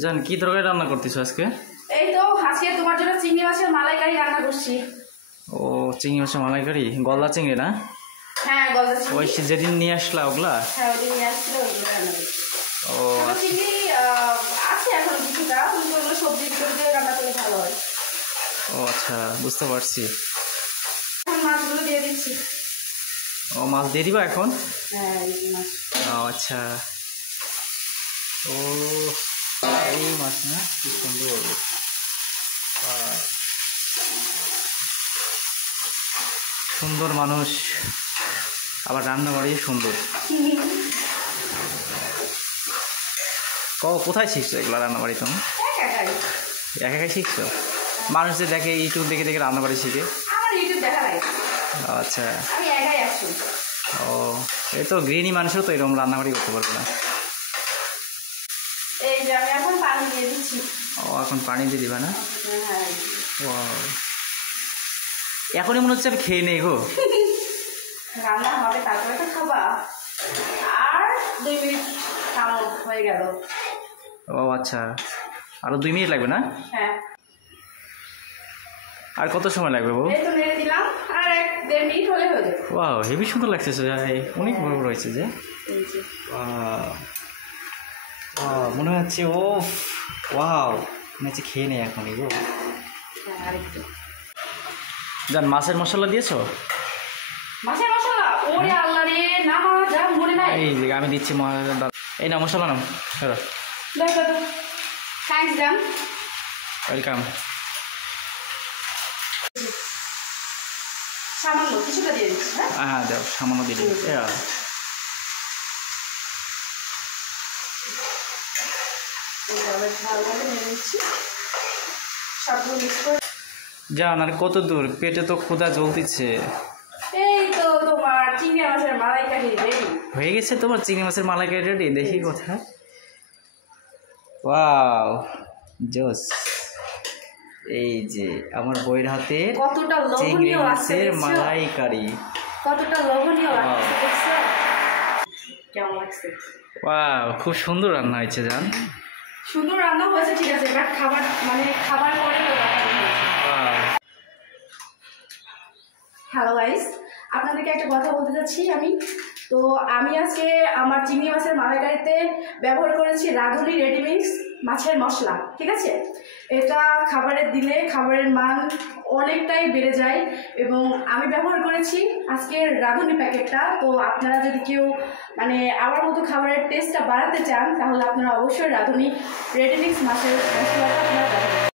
জান কি তরকারি রান্না করতেছো আজকে? এই তো আজকে তোমার জন্য চিংড়ি মাছের মালাইকারি রান্না করছি। ও চিংড়ি মাছের মালাইকারি, গলদা চিংড়ি না? হ্যাঁ গলদা ওই চিংড়ি। যেদিন নিয়ে আসলা ওগুলা? হ্যাঁ ওদিন নিয়ে আসছিল, ওগুলো রান্না করছি। ও ছোট চিংড়ি আছে এখন কিছুটা, কিন্তু ওগুলো সবজির ভিতরে দিয়ে রান্না করলে ভালো হয়। ও আচ্ছা, বুঝতে পারছি। এখন মাছগুলো দিয়ে দিচ্ছি। ও মাছ দিয়ে দিবা এখন? হ্যাঁ এই মাছ। ও আচ্ছা। ও এই মাছ না, কি সুন্দর। সুন্দর মানুষ, আবার রান্না বাড়ি সুন্দর। কোথায় শিখছো এগুলো রান্নাবাড়ি তুমি? একা একাই শিখছো? মানুষ যে দেখে ইউটিউব দেখে দেখে রান্নাবাড়ি শিখে? আমার ইউটিউব দেখা লাগে। আচ্ছা। আমি একাই আসছি। ও এই তো গৃহিণী মানুষও তো এরকম রান্নাবাড়ি করতে পারবে না। এই যে আমি এখন পানি দিয়ে দিচ্ছি। ও এখন পানি দিয়ে দিবা না? হ্যাঁ। ও এখনই মনে হচ্ছে আমি খেয়ে নেই গো। রান্না হবে তারপরে তো খাবা। আর 2 মিনিট খাওয়া হয়ে গেল। ও আচ্ছা, আরো 2 মিনিট লাগবে না? হ্যাঁ। আর কত সময় লাগবে বউ? এই তো নেড়ে দিলাম, আর 1-1.5 মিনিট হলে হয়ে যাবে। ওয়াও হেভি সুন্দর লাগতেছে, অনেক বড় বড় হয়েছে যে। মনে হচ্ছে ও ওয়াও, মনে হচ্ছে খেয়ে নেই এখনই গো। জান মাছের মশলা দিয়েছো? মাছের মশলা? ওরে আল্লাহ রে, না যা মনে নাই। এই যে আমি দিচ্ছি, এই না মশলা নাও। দেখো তো, থ্যাঙ্কস জান। ওয়েলকাম। সামান্য কিছুটা দিয়ে দিচ্ছি। হ্যাঁ দাও, সামান্য দিয়ে দিচ্ছি। জান আর কত দূর? পেটে তো ক্ষুধা জ্বলতেছে। এই তো তোমার চিংড়ি মাছের মালাইকারি রেডি হয়ে গেছে। তোমার চিংড়ি মাছের মালাইকারি রেডি? দেখি কোথায়। ওয়াও জোস। এই যে আমার বইয়ের হাতে কতটা চিংড়ি লোভনীয় মাছের মালাইকারি। কতটা লোভনীয় লাগছে দেখছো? কেমন লাগছে? ওয়াও খুব সুন্দর রান্না হয়েছে জান। সুন্দর রান্না হয়েছে ঠিক আছে, বাট খাবার খাবার পরে তো হ্যালো গাইস, আপনাদেরকে একটা কথা বলতে চাচ্ছি আমি। তো আমি আজকে আমার চিংড়ি মাছের মালাইকারিতে ব্যবহার করেছি রাঁধুনি রেডিমিক্স মাছের মশলা, ঠিক আছে? এটা খাবারে দিলে খাবারের মান অনেকটাই বেড়ে যায়, এবং আমি ব্যবহার করেছি আজকের রাঁধুনি প্যাকেটটা। তো আপনারা যদি কেউ আমার মতো খাবারের টেস্টটা বাড়াতে চান, তাহলে আপনারা অবশ্যই রাঁধুনি রেডিমিক্স মাছের মশলা